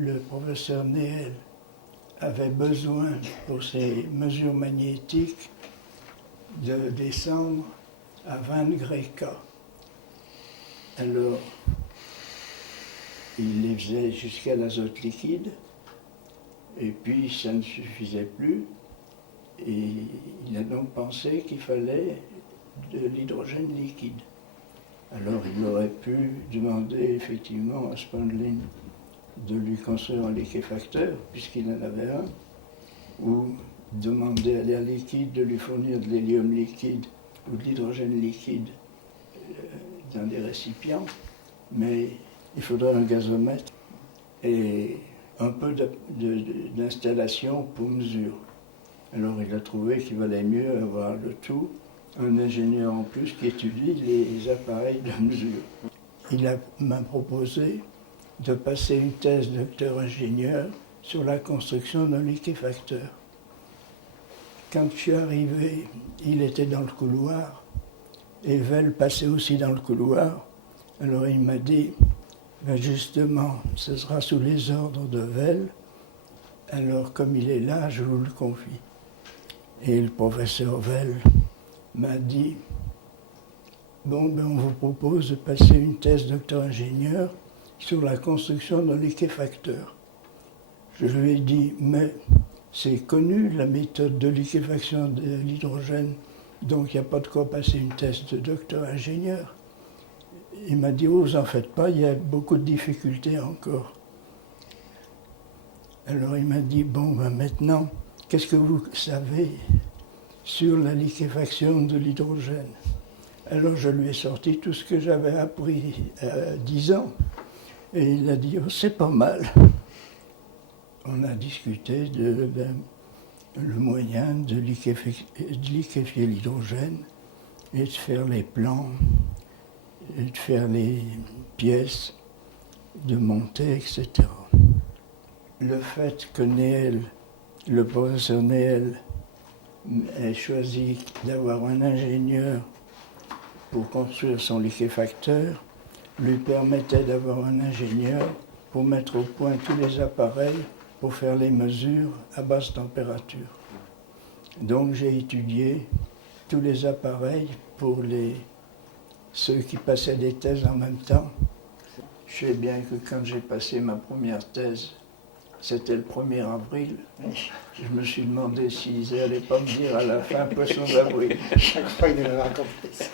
Le professeur Néel avait besoin, pour ses mesures magnétiques, de descendre à 20 degrés K. Alors, il les faisait jusqu'à l'azote liquide, et puis ça ne suffisait plus, et il a donc pensé qu'il fallait de l'hydrogène liquide. Alors il aurait pu demander effectivement à Spondlin de lui construire un liquéfacteur, puisqu'il en avait un, ou demander à l'air liquide de lui fournir de l'hélium liquide ou de l'hydrogène liquide dans des récipients, mais il faudrait un gazomètre et un peu d'installation pour mesure. Alors il a trouvé qu'il valait mieux avoir le tout, un ingénieur en plus qui étudie les appareils de mesure. Il m'a proposé de passer une thèse docteur-ingénieur sur la construction d'un liquéfacteur. Quand je suis arrivé, il était dans le couloir, et Velle passait aussi dans le couloir. Alors il m'a dit, ben justement, ce sera sous les ordres de Velle, alors comme il est là, je vous le confie. Et le professeur Velle m'a dit, bon, ben on vous propose de passer une thèse docteur-ingénieur sur la construction d'un liquéfacteur. Je lui ai dit, mais c'est connu la méthode de liquéfaction de l'hydrogène, donc il n'y a pas de quoi passer une thèse de docteur-ingénieur. Il m'a dit, oh, vous en faites pas, il y a beaucoup de difficultés encore. Alors il m'a dit, bon, ben maintenant, qu'est-ce que vous savez sur la liquéfaction de l'hydrogène? Alors je lui ai sorti tout ce que j'avais appris à 10 ans. Et il a dit, oh, c'est pas mal. On a discuté le moyen de liquéfier l'hydrogène et de faire les plans, et de faire les pièces, de monter, etc. Le fait que Néel, le professeur Néel, ait choisi d'avoir un ingénieur pour construire son liquéfacteur lui permettait d'avoir un ingénieur pour mettre au point tous les appareils pour faire les mesures à basse température. Donc j'ai étudié tous les appareils pour ceux qui passaient des thèses en même temps. Je sais bien que quand j'ai passé ma première thèse, c'était le 1er avril. Je me suis demandé s'ils n'allaient pas me dire à la fin poisson d'avril. Chaque fois, il nous a raconté ça.